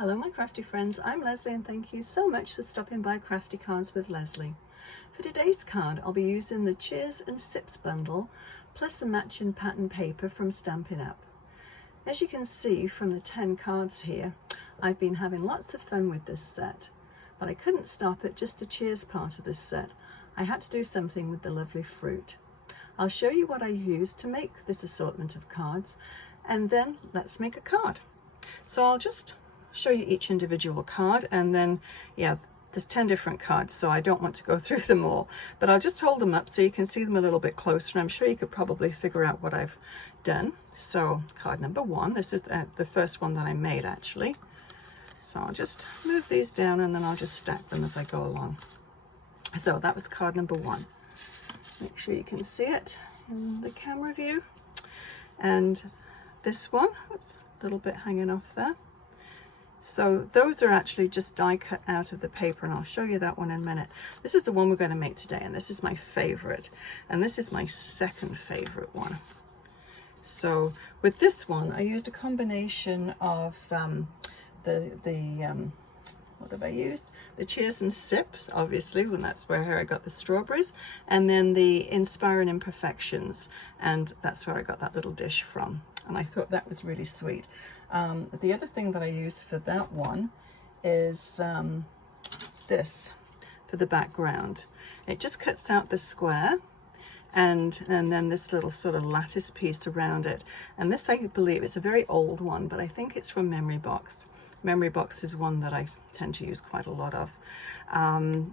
Hello my crafty friends, I'm Lesley and thank you so much for stopping by Crafty Cards with Lesley. For today's card I'll be using the Cheers and Sips bundle plus the matching pattern paper from Stampin' Up. As you can see from the 10 cards here, I've been having lots of fun with this set, but I couldn't stop at just the Cheers part of this set. I had to do something with the lovely fruit. I'll show you what I used to make this assortment of cards and then let's make a card. So I'll just show you each individual card and then there's 10 different cards, so I don't want to go through them all, but I'll just hold them up so you can see them a little bit closer. I'm sure you could probably figure out what I've done. So card number 1, this is the first one that I made actually, so I'll just move these down and then I'll just stack them as I go along. So that was card number 1. Make sure you can see it in the camera view. And this one, oops, a little bit hanging off there. So those are actually just die cut out of the paper, and I'll show you that one in a minute. This is the one we're going to make today, and this is my favorite, and this is my second favorite one. So with this one I used a combination of what have I used? The Cheers and Sips, obviously, and that's where I got the strawberries, and then the Inspiring Imperfections, and that's where I got that little dish from, and I thought that was really sweet. The other thing that I used for that one is this for the background. It just cuts out the square and then this little sort of lattice piece around it, and this I believe is a very old one, but I think it's from Memory Box. Memory Box is one that I tend to use quite a lot of,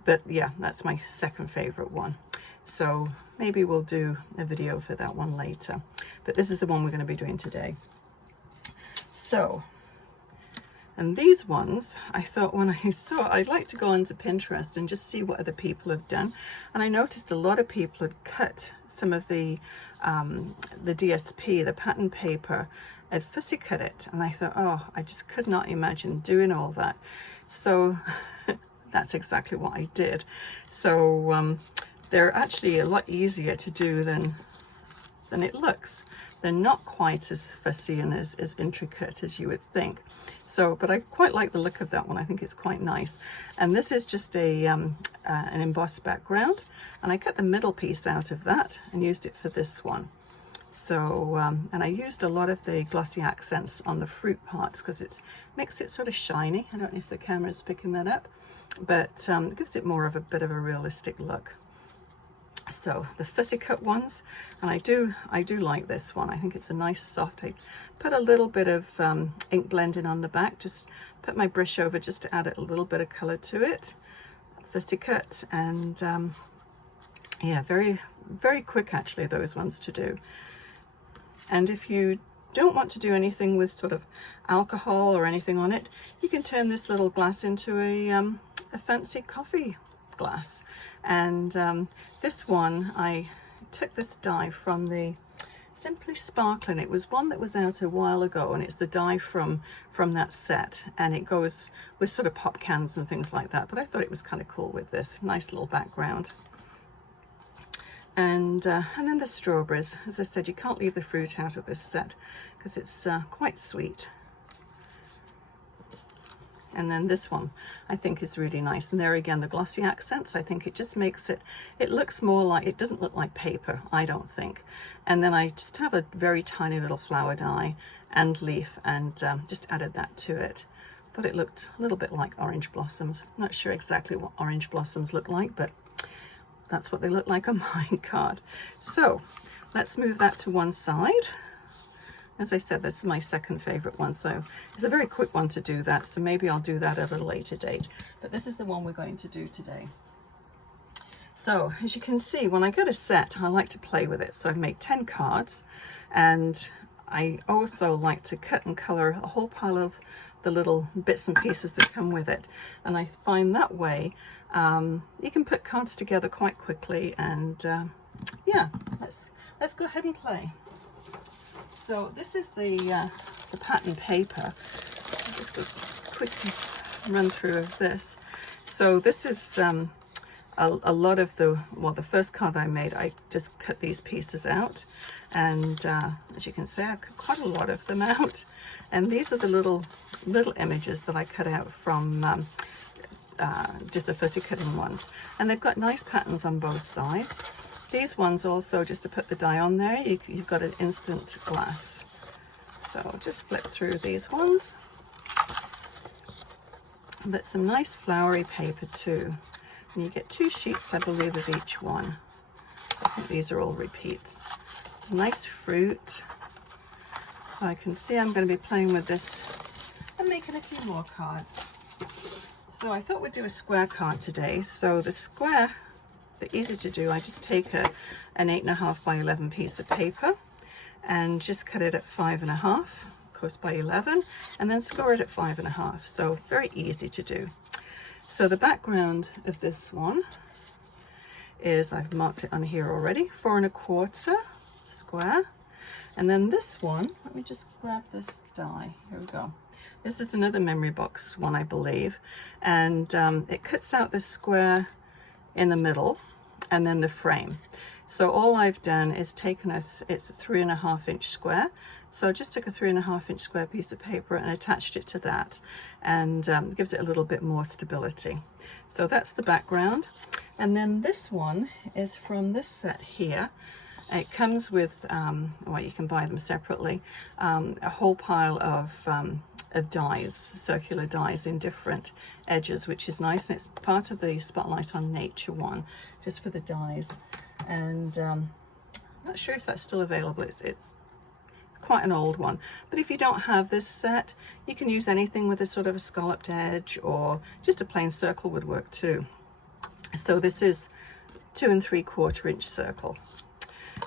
but yeah, that's my second favorite one, so maybe we'll do a video for that one later, but this is the one we're going to be doing today. So, and these ones, I thought when I saw, I'd like to go onto Pinterest and just see what other people have done, and I noticed a lot of people had cut some of the DSP, the pattern paper, had fussy cut it, and I thought, oh, I just could not imagine doing all that. So that's exactly what I did. So they're actually a lot easier to do than it looks. They're not quite as fussy and as intricate as you would think. So, but I quite like the look of that one. I think it's quite nice. And this is just an embossed background, and I cut the middle piece out of that and used it for this one. So, and I used a lot of the Glossy Accents on the fruit parts because it makes it sort of shiny. I don't know if the camera's picking that up, but it gives it more of a bit of a realistic look. So the fussy cut ones, and I do like this one. I think it's a nice soft. I put a little bit of ink blending on the back, just put my brush over just to add a little bit of color to it. Fussy cut, and yeah, very, very quick actually, those ones to do. And if you don't want to do anything with sort of alcohol or anything on it, you can turn this little glass into a fancy coffee glass. And this one, I took this die from the Simply Sparkling. It was one that was out a while ago, and it's the die from that set, and it goes with sort of pop cans and things like that, but I thought it was kind of cool with this nice little background. And then the strawberries. As I said, you can't leave the fruit out of this set because it's quite sweet. And then this one I think is really nice, and there again the Glossy Accents. I think it just makes it looks more like, it doesn't look like paper, I don't think. And then I just have a very tiny little flower die and leaf, and just added that to it. Thought it looked a little bit like orange blossoms. Not sure exactly what orange blossoms look like, but that's what they look like on my card. So let's move that to one side. As I said, this is my second favorite one, so it's a very quick one to do that, so maybe I'll do that at a later date, but this is the one we're going to do today. So as you can see, when I get a set, I like to play with it. So I've made 10 cards, and I also like to cut and color a whole pile of the little bits and pieces that come with it, and I find that way you can put cards together quite quickly. And yeah, let's go ahead and play. So this is the pattern paper. I'll just go quickly run through of this. So this is a lot of the first card I made, I just cut these pieces out, and as you can see, I cut quite a lot of them out. And these are the little little images that I cut out from just the fussy cutting ones, and they've got nice patterns on both sides. These ones also, just to put the die on there, you've got an instant glass. So I'll just flip through these ones. But some nice flowery paper too. And you get 2 sheets, I believe, of each one. I think these are all repeats. Some nice fruit. So I can see I'm going to be playing with this and making a few more cards. So I thought we'd do a square card today. So the square, they're easy to do. I just take an 8.5 by 11 piece of paper and just cut it at 5.5, of course, by 11, and then score it at 5.5. So very easy to do. So the background of this one is, I've marked it on here already, 4.25 square. And then this one, let me just grab this die. Here we go. This is another memory box one, I believe, and it cuts out the square in the middle and then the frame. So all I've done is taken it's a 3.5 inch square. So I just took a 3.5 inch square piece of paper and attached it to that, and gives it a little bit more stability. So that's the background. And then this one is from this set here. It comes with, well, you can buy them separately, a whole pile of dies, circular dies in different edges, which is nice. And it's part of the Spotlight on Nature one, just for the dies. And I'm not sure if that's still available. It's quite an old one. But if you don't have this set, you can use anything with a sort of a scalloped edge, or just a plain circle would work too. So this is 2 3/4 inch circle.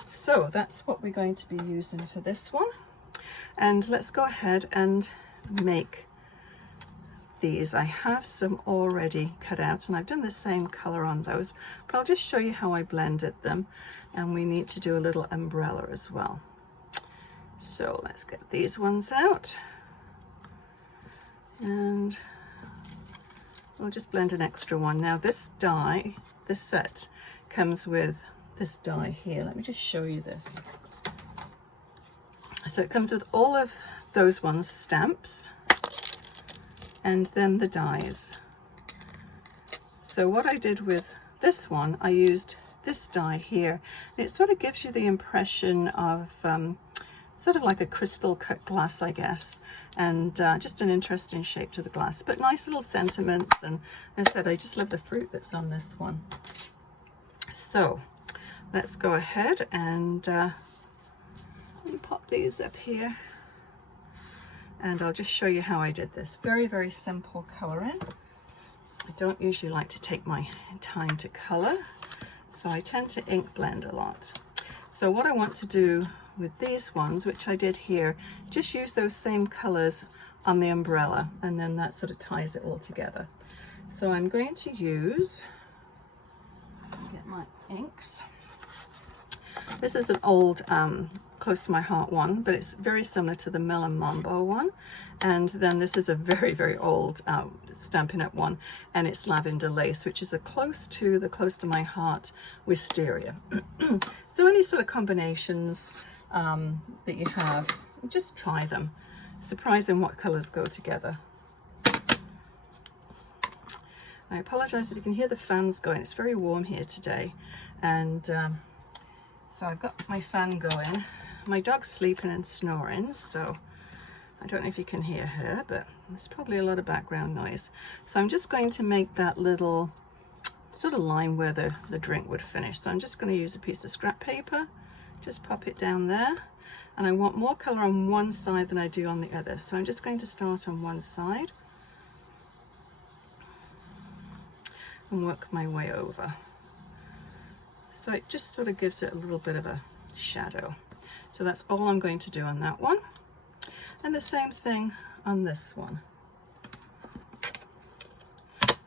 So that's what we're going to be using for this one. And let's go ahead and make these. I have some already cut out, and I've done the same color on those, but I'll just show you how I blended them. And we need to do a little umbrella as well. So let's get these ones out, and we'll just blend an extra one. Now this die, this set comes with this die here. Let me just show you this. So it comes with all of those ones, stamps, and then the dies. So what I did with this one, I used this die here. It sort of gives you the impression of sort of like a crystal cut glass, I guess, and just an interesting shape to the glass, but nice little sentiments. And as I said, I just love the fruit that's on this one. So let's go ahead and pop these up here, and I'll just show you how I did this. Very, very simple coloring. I don't usually like to take my time to color, so I tend to ink blend a lot. So what I want to do with these ones, which I did here, just use those same colors on the umbrella, and then that sort of ties it all together. So I'm going to use, get my inks. This is an old close to my heart one, but it's very similar to the Melon Mambo one. And then this is a very, very old Stampin' Up one, and it's lavender lace, which is close to my heart wisteria. So any sort of combinations that you have, just try them. Surprising what colors go together. I apologize if you can hear the fans going. It's very warm here today, and so I've got my fan going. My dog's sleeping and snoring, so I don't know if you can hear her, but there's probably a lot of background noise. So I'm just going to make that little sort of line where the drink would finish. So I'm just going to use a piece of scrap paper, just pop it down there. And I want more color on one side than I do on the other. So I'm just going to start on one side and work my way over. So it just sort of gives it a little bit of a shadow. So that's all I'm going to do on that one. And the same thing on this one.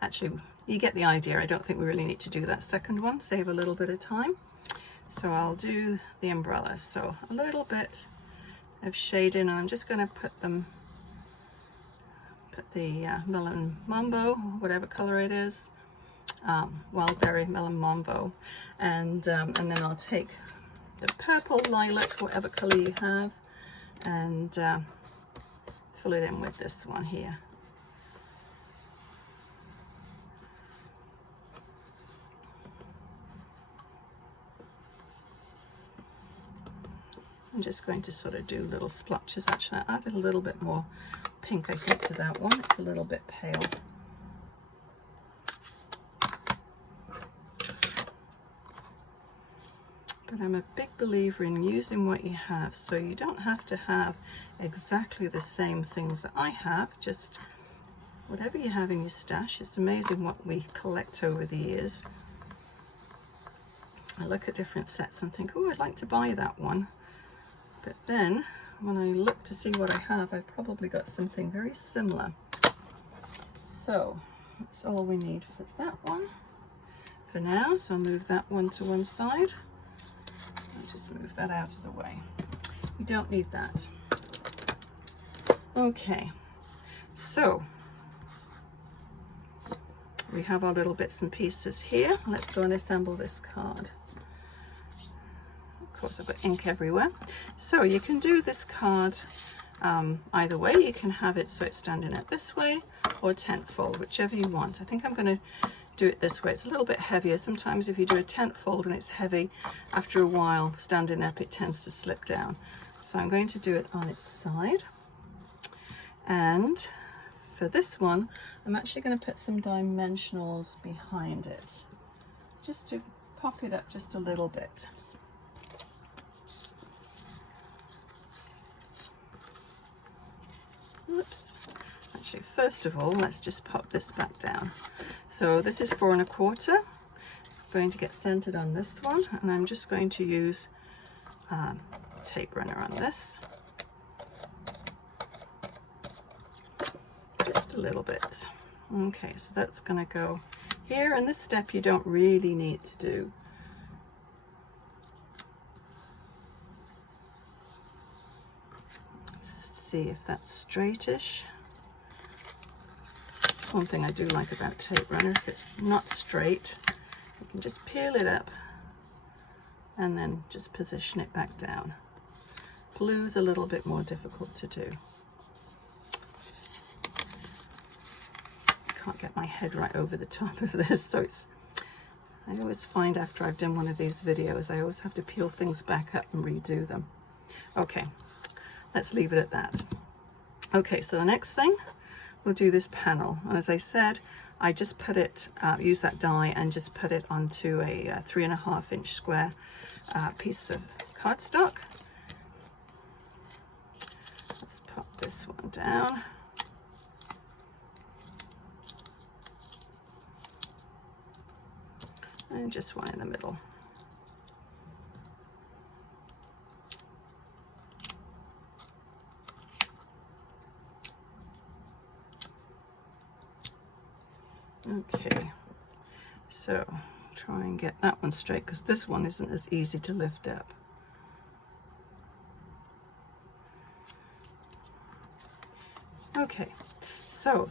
Actually, you get the idea. I don't think we really need to do that second one. Save a little bit of time. So I'll do the umbrella. So a little bit of shading, and I'm just going to put the Melon Mambo, whatever color it is, Wild Berry Melon Mambo, and then I'll take the purple lilac, whatever color you have, and fill it in with this one here. I'm just going to sort of do little splotches. Actually, I added a little bit more pink, I think, to that one. It's a little bit pale. But I'm a big believer in using what you have, so you don't have to have exactly the same things that I have, just whatever you have in your stash. It's amazing what we collect over the years. I look at different sets and think, oh, I'd like to buy that one. But then when I look to see what I have, I've probably got something very similar. So that's all we need for that one for now. So I'll move that one to one side. I'll just move that out of the way. We don't need that. Okay, so we have our little bits and pieces here. Let's go and assemble this card. Of course, I've got ink everywhere. So you can do this card either way. You can have it so it's standing up this way or tent fold, whichever you want. I think I'm going to do it this way. It's a little bit heavier. Sometimes if you do a tent fold and it's heavy, after a while standing up it tends to slip down. So I'm going to do it on its side. And for this one, I'm actually going to put some dimensionals behind it, just to pop it up just a little bit. Oops. Actually, first of all, let's just pop this back down. So this is 4 1/4. It's going to get centered on this one, and I'm just going to use tape runner on this. Just a little bit. Okay, so that's going to go here, and this step you don't really need to do. Let's see if that's straightish. That's one thing I do like about tape runner. If it's not straight, you can just peel it up and then just position it back down. Glue's a little bit more difficult to do. Can't get my head right over the top of this, so I always find after I've done one of these videos I always have to peel things back up and redo them. Okay, let's leave it at that. Okay, so the next thing, we'll do this panel, and as I said, I just put it, use that die and just put it onto a 3 1/2 inch square piece of cardstock. Let's pop this one down. And just one in the middle. Okay, so try and get that one straight, because this one isn't as easy to lift up. Okay, so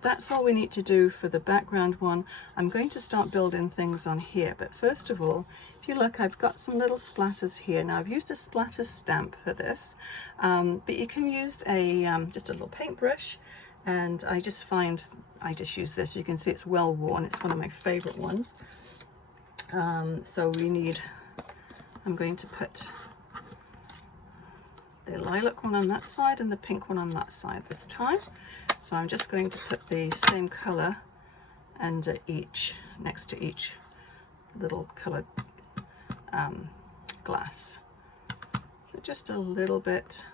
that's all we need to do for the background one. I'm going to start building things on here, but first of all, if you look, I've got some little splatters here. Now I've used a splatter stamp for this, but you can use a just a little paintbrush, and I just use this. You can see it's well worn. It's one of my favorite ones. So we need, I'm going to put the lilac one on that side and the pink one on that side this time. So I'm just going to put the same color under each, next to each little colored glass. So just a little bit.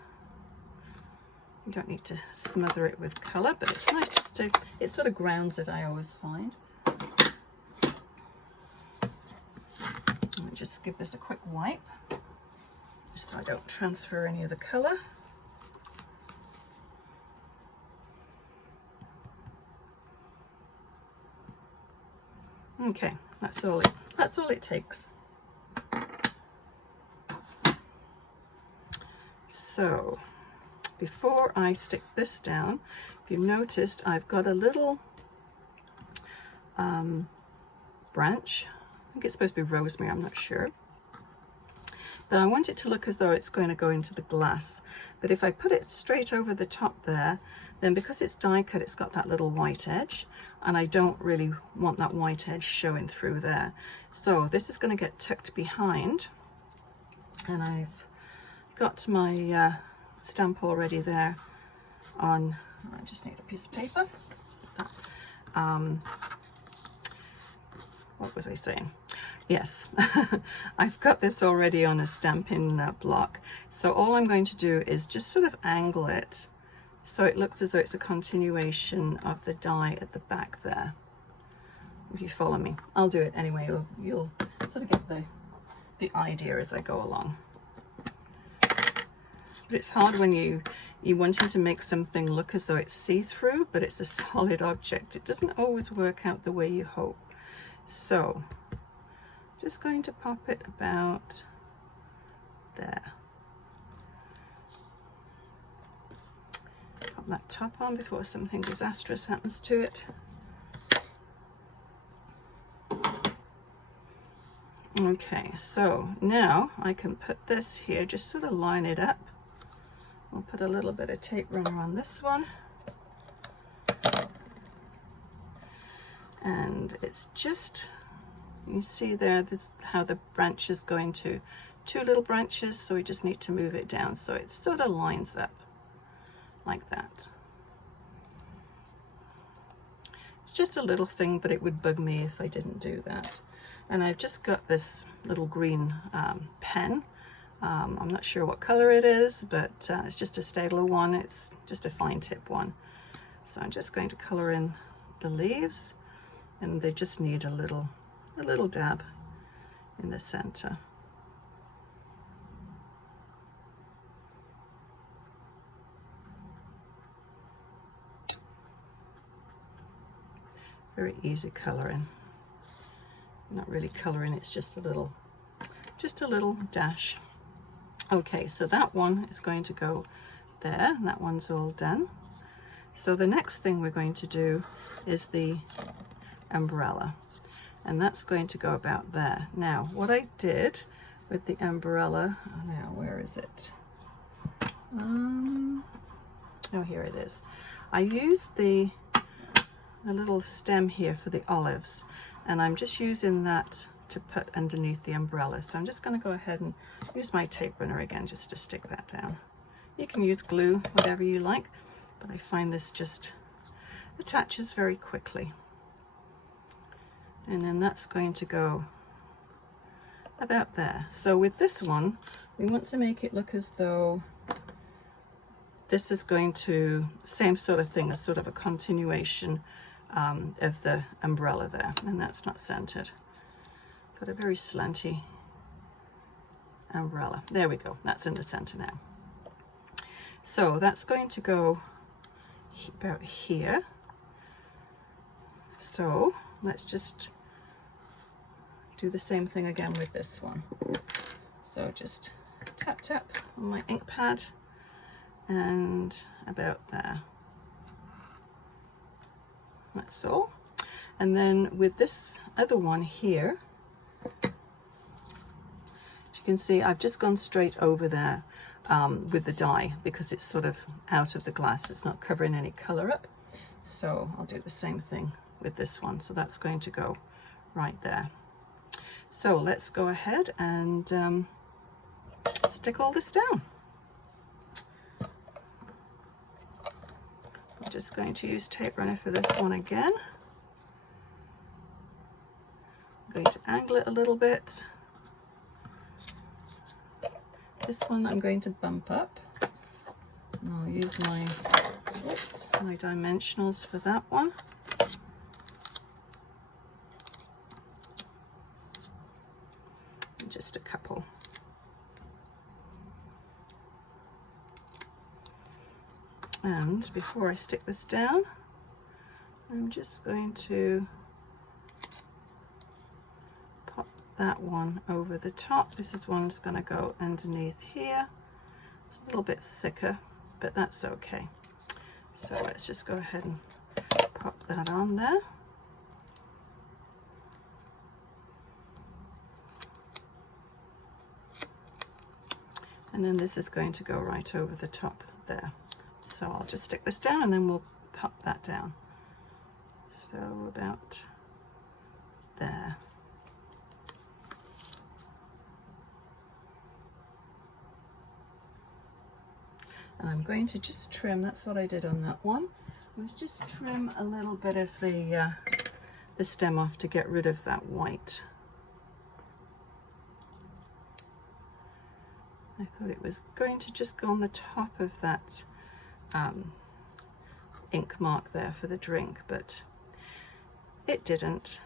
You don't need to smother it with color, but it's nice just to, it sort of grounds it, I always find. And just give this a quick wipe, just so I don't transfer any of the color. Okay, that's all it takes. So before I stick this down, if you've noticed, I've got a little branch. I think it's supposed to be rosemary, I'm not sure. But I want it to look as though it's going to go into the glass. But if I put it straight over the top there, then because it's die cut, it's got that little white edge, and I don't really want that white edge showing through there. So this is going to get tucked behind, and I've got my stamp already there on, I just need a piece of paper. What was I saying? Yes, I've got this already on a Stampin' block. So all I'm going to do is just sort of angle it so it looks as though it's a continuation of the die at the back there. If you follow me, I'll do it anyway. You'll sort of get the idea as I go along. But it's hard when you're wanting to make something look as though it's see-through, but it's a solid object. It doesn't always work out the way you hope. So just going to pop it about there. Pop that top on before something disastrous happens to it. Okay, so now I can put this here, just sort of line it up. I'll put a little bit of tape runner on this one. And it's just, you see there, this how the branch is going to two little branches, so we just need to move it down so it sort of lines up like that. It's just a little thing, but it would bug me if I didn't do that. And I've just got this little green pen. I'm not sure what color it is, but it's just a Staedtler one. It's just a fine tip one. So I'm just going to color in the leaves, and they just need a little dab in the center. Very easy coloring. Not really coloring, it's just a little dash. Okay, so that one is going to go there, and that one's all done. So the next thing we're going to do is the umbrella, and that's going to go about there. Now, what I did with the umbrella, now where is it? Oh, here it is. I used the little stem here for the olives, and I'm just using that to put underneath the umbrella. So I'm just going to go ahead and use my tape runner again just to stick that down. You can use glue, whatever you like, but I find this just attaches very quickly. And then that's going to go about there. So with this one, we want to make it look as though this is going to, same sort of thing, as sort of a continuation of the umbrella there, and that's not centered. Got a very slanty umbrella. There we go, that's in the center now. So that's going to go about here. So let's just do the same thing again with this one. So just tap tap on my ink pad and about there. That's all. And then with this other one here, as you can see, I've just gone straight over there with the die because it's sort of out of the glass. It's not covering any color up. So I'll do the same thing with this one. So that's going to go right there. So let's go ahead and stick all this down. I'm just going to use tape runner for this one again. I'm going to angle it a little bit. This one I'm going to bump up. And I'll use my dimensionals for that one. And just a couple. And before I stick this down, I'm just going to pop that one over the top. This is one's going to go underneath here. It's a little bit thicker, but that's okay. So let's just go ahead and pop that on there. And then this is going to go right over the top there. So I'll just stick this down and then we'll pop that down. So about there. And I'm going to just trim, that's what I did on that one, was just trim a little bit of the stem off to get rid of that white. I thought it was going to just go on the top of that ink mark there for the drink, but it didn't,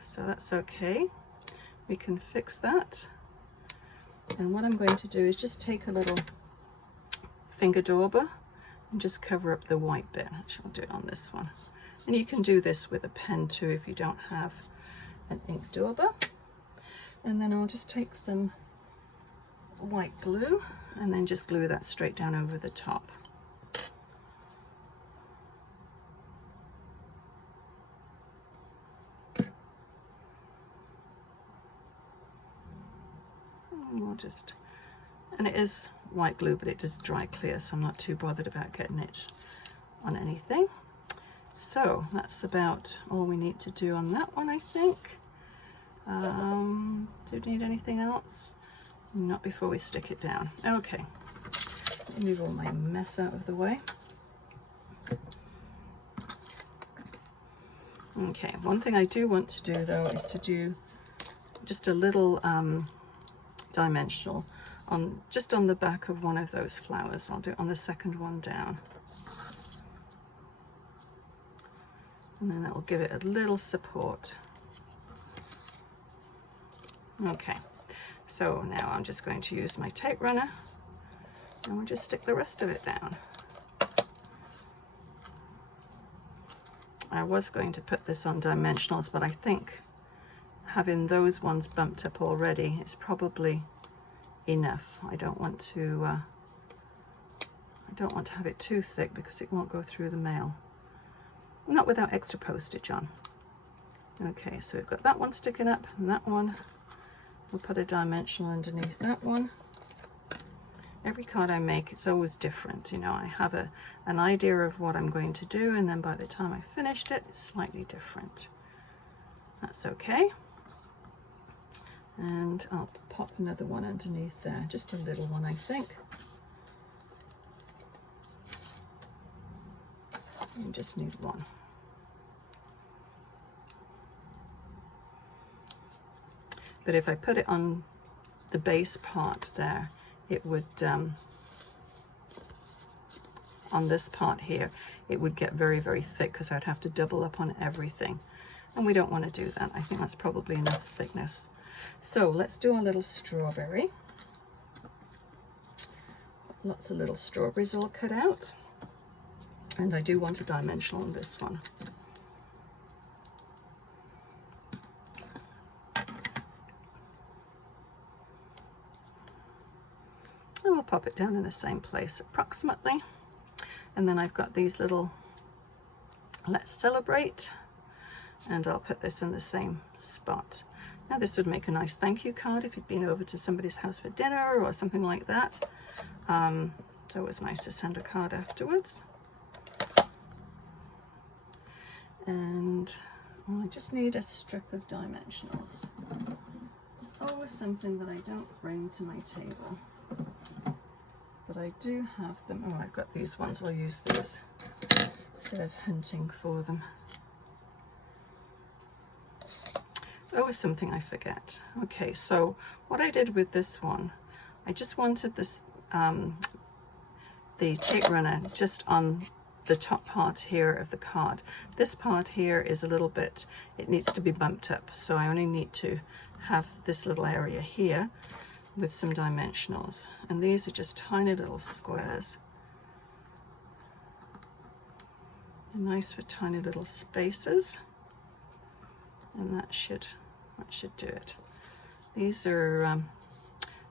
so that's okay. We can fix that. And what I'm going to do is just take a little finger dauber and just cover up the white bit. Actually, I'll do it on this one. And you can do this with a pen too if you don't have an ink dauber. And then I'll just take some white glue and then just glue that straight down over the top. And we'll just, and it is white glue, but it does dry clear, so I'm not too bothered about getting it on anything. So that's about all we need to do on that one, I think. Do we need anything else? Not before we stick it down. Okay, let me move all my mess out of the way. Okay, one thing I do want to do though is to do just a little dimensional on just on the back of one of those flowers. I'll do it on the second one down. And then that will give it a little support. Okay. So now I'm just going to use my tape runner and we'll just stick the rest of it down. I was going to put this on dimensionals, but I think having those ones bumped up already is probably enough. I don't want to have it too thick because it won't go through the mail. Not without extra postage on. Okay, so we've got that one sticking up and that one. We'll put a dimensional underneath that one. Every card I make, it's always different. You know, I have an idea of what I'm going to do, and then by the time I finished it, it's slightly different. That's okay. And I'll pop another one underneath there, just a little one, I think. You just need one. But if I put it on the base part there, it would, on this part here, it would get very, very thick because I'd have to double up on everything. And we don't want to do that. I think that's probably enough thickness. So let's do our little strawberry. Lots of little strawberries all cut out. And I do want a dimensional on this one. And we'll pop it down in the same place approximately. And then I've got these little Let's Celebrate, and I'll put this in the same spot. Now this would make a nice thank you card if you'd been over to somebody's house for dinner or something like that. It's always nice to send a card afterwards. And I just need a strip of dimensionals. There's always something that I don't bring to my table, but I do have them. Oh, I've got these ones. I'll use these instead of hunting for them. There's always something I forget. Okay, so what I did with this one, I just wanted this the tape runner just on the top part here of the card. This part here is a little bit, it needs to be bumped up, so I only need to have this little area here with some dimensionals, and these are just tiny little squares. They're nice for tiny little spaces, and that should do it. These are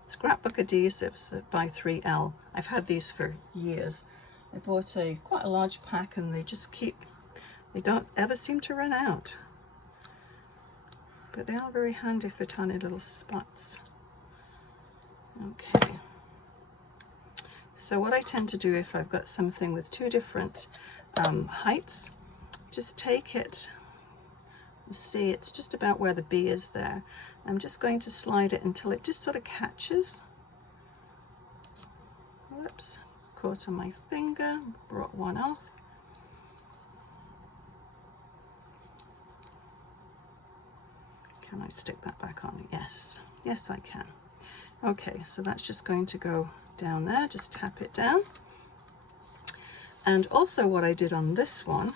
scrapbook adhesives by 3L. I've had these for years. I bought quite a large pack, and they just they don't ever seem to run out. But they are very handy for tiny little spots. Okay. So what I tend to do if I've got something with two different heights, just take it, see it's just about where the bee is there. I'm just going to slide it until it just sort of catches. Whoops, caught on my finger, brought one off. Can I stick that back on? Yes, yes I can. Okay, so that's just going to go down there, just tap it down. And also what I did on this one,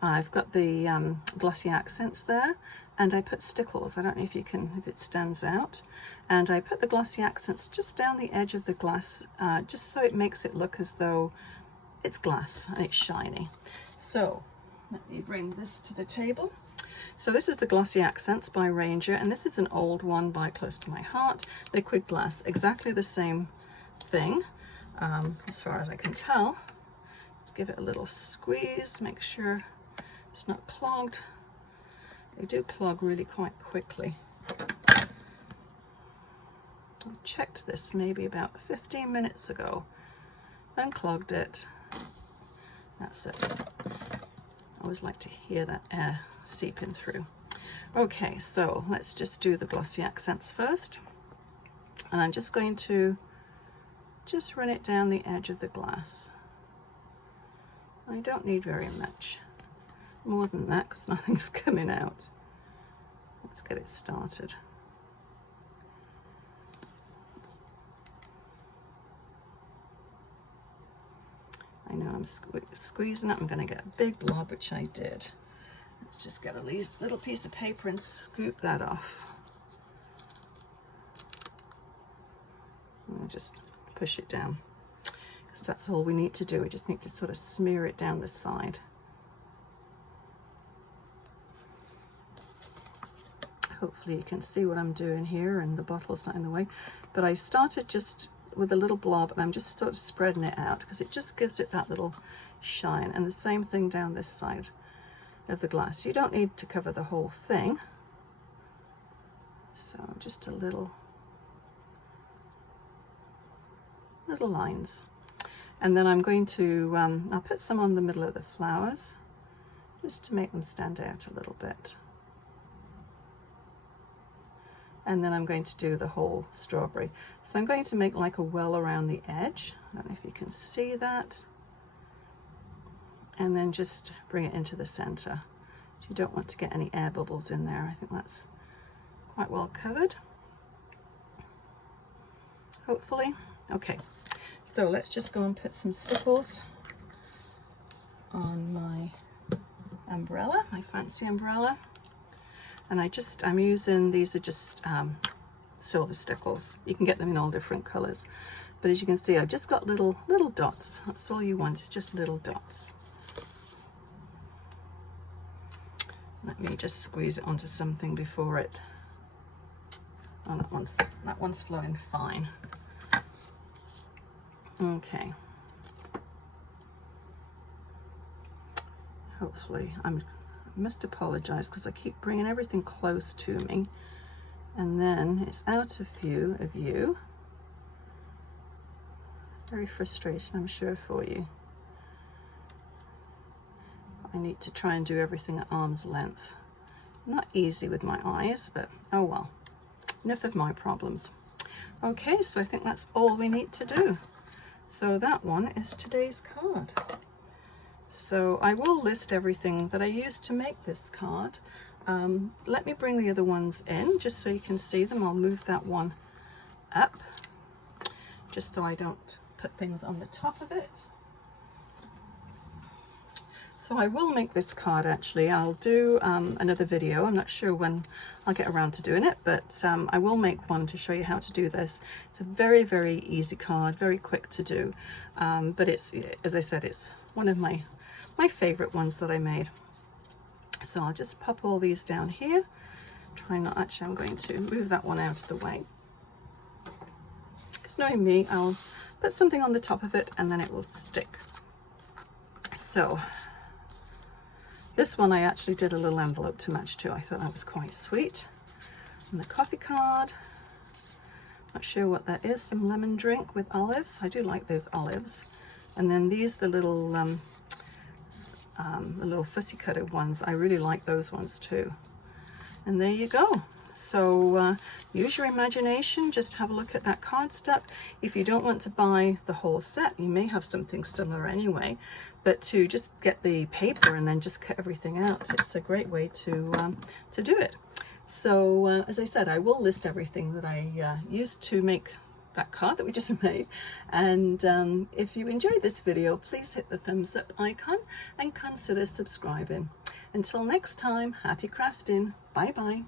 I've got the Glossy Accents there, and I put Stickles. I don't know if you can, if it stands out. And I put the Glossy Accents just down the edge of the glass, just so it makes it look as though it's glass and it's shiny. So let me bring this to the table. So this is the Glossy Accents by Ranger, and this is an old one by Close to My Heart, liquid glass, exactly the same thing, as far as I can tell. Let's give it a little squeeze, make sure it's not clogged. They do clog really quite quickly. I checked this maybe about 15 minutes ago, unclogged it. That's it. I always like to hear that air seeping through. Okay, so let's just do the Glossy Accents first. And I'm just going to just run it down the edge of the glass. I don't need very much more than that because nothing's coming out. Let's get it started. I know I'm squeezing it. I'm going to get a big blob, which I did. Let's just get a little piece of paper and scoop that off. And just push it down, because that's all we need to do. We just need to sort of smear it down the side. Hopefully you can see what I'm doing here and the bottle's not in the way. But I started just with a little blob, and I'm just sort of spreading it out because it just gives it that little shine. And the same thing down this side of the glass. You don't need to cover the whole thing, so just a little lines. And then I'm going to I'll put some on the middle of the flowers just to make them stand out a little bit. And then I'm going to do the whole strawberry. So I'm going to make like a well around the edge. I don't know if you can see that. And then just bring it into the center. You don't want to get any air bubbles in there. I think that's quite well covered, hopefully. Okay, so let's just go and put some Stickles on my umbrella, my fancy umbrella. And I'm using, these are just silver Stickles. You can get them in all different colors. But as you can see, I've just got little dots. That's all you want, is just little dots. Let me just squeeze it onto something before it, oh, that one's flowing fine. Okay. Hopefully, I must apologize because I keep bringing everything close to me, and then it's out of view of you. Very frustrating, I'm sure, for you. I need to try and do everything at arm's length. Not easy with my eyes, but oh well. Enough of my problems. Okay, so I think that's all we need to do. So that one is today's card. So I will list everything that I used to make this card. Let me bring the other ones in just so you can see them. I'll move that one up just so I don't put things on the top of it. So I will make this card actually. I'll do another video. I'm not sure when I'll get around to doing it, but I will make one to show you how to do this. It's a very, very easy card, very quick to do. But it's, as I said, it's one of my favorite ones that I made. So I'll just pop all these down here. Try not, actually I'm going to move that one out of the way. Because knowing me, I'll put something on the top of it and then it will stick. So this one I actually did a little envelope to match too. I thought that was quite sweet. And the coffee card, Not sure what that is. Some lemon drink with olives. I do like those olives. And then these, the little fussy cutter ones. I really like those ones too. And there you go. So use your imagination, just have a look at that cardstock. If you don't want to buy the whole set, you may have something similar anyway, but to just get the paper and then just cut everything out, it's a great way to do it. So as I said, I will list everything that I used to make that card that we just made. And if you enjoyed this video, please hit the thumbs up icon and consider subscribing. Until next time, happy crafting. Bye bye.